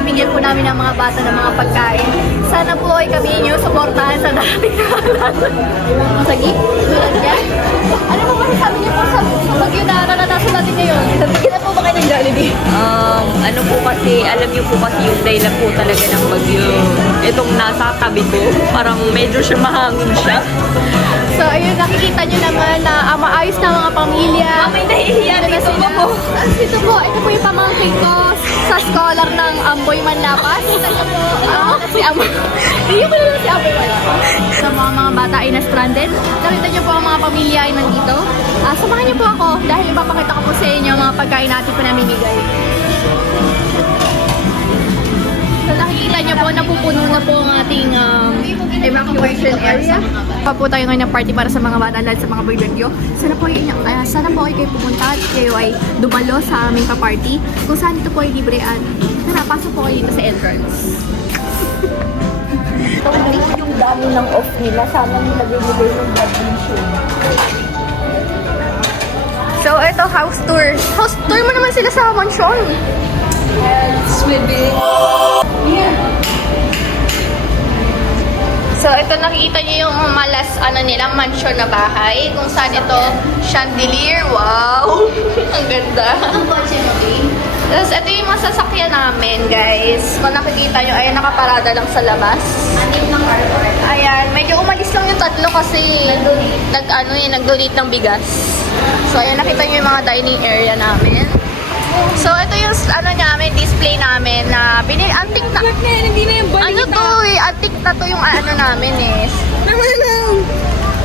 binibigyan po namin ng mga bata ng mga pagkain. Sana po ay kami inyo suportahan sa darating na halalan. Sige, tulad yan. Ano po ba sabi niyo po sa bagyo na naranasan natin ngayon? Nabigyan na po ba kayo ng Jollibee? Ano po kasi, alam niyo po kasi yung dahilan po talaga ng bagyo. Itong nasa tabi ko, parang medyo siya mahangin siya. So, ayun, nakikita nyo naman na maayos na mga pamilya. May nahihiya dito po. Ito po, ito po yung pamangkin ko sa scholar ng Amboy Manlapas. Ito po, si Amboy. Hindi ko na si Amboy Manlapas. Sa mga bata ay na-stranded. Nakita nyo po ang mga pamilya ay nandito. Samahan nyo po ako dahil ipapakita ko po sa inyo ang mga pagkain natin po namimigay. So, nakikita nyo po, napupuno na po ang ating evacuation area. Pa po tayo ngayon ng party para sa mga bata at sa mga boy-bagyo. Sana po ay kayo pumunta at kayo ay dumalo sa aming pa-party. Kung saan ito po ay libre at tara, pasok po kayo dito sa entrance. Yung dami ng off nila, sana nila bibigay yung badminton. So, ito, house tour. House tour mo naman sila sa mansion. Swimming. So, ito nakikita niyo yung malas nila, mansion na bahay. Kung saan ito, chandelier. Wow! Ang ganda. Tapos, ito yung masasakyan namin, guys. Kung nakikita nyo, ayan, nakaparada lang sa labas. Ayan, medyo umalis lang yung tatlo kasi nag-donate ng bigas. So, ayan, nakita nyo yung mga dining area namin. So, ito yung namin, display namin na antik na. Hindi na yung Ano to eh, antik na to yung namin eh.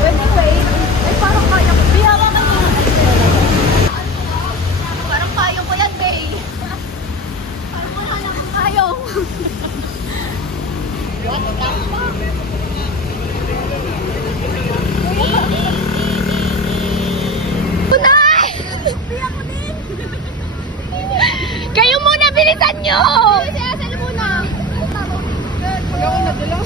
Anyway, ay parang kaya ko. Biyawa ka niya. Parang kaya ko yan, babe. Parang wala lang ang kayo. Punay! Biyak ko din. Kayo muna, bilisan nyo! Kasi asal muna. Pag ako nagdala.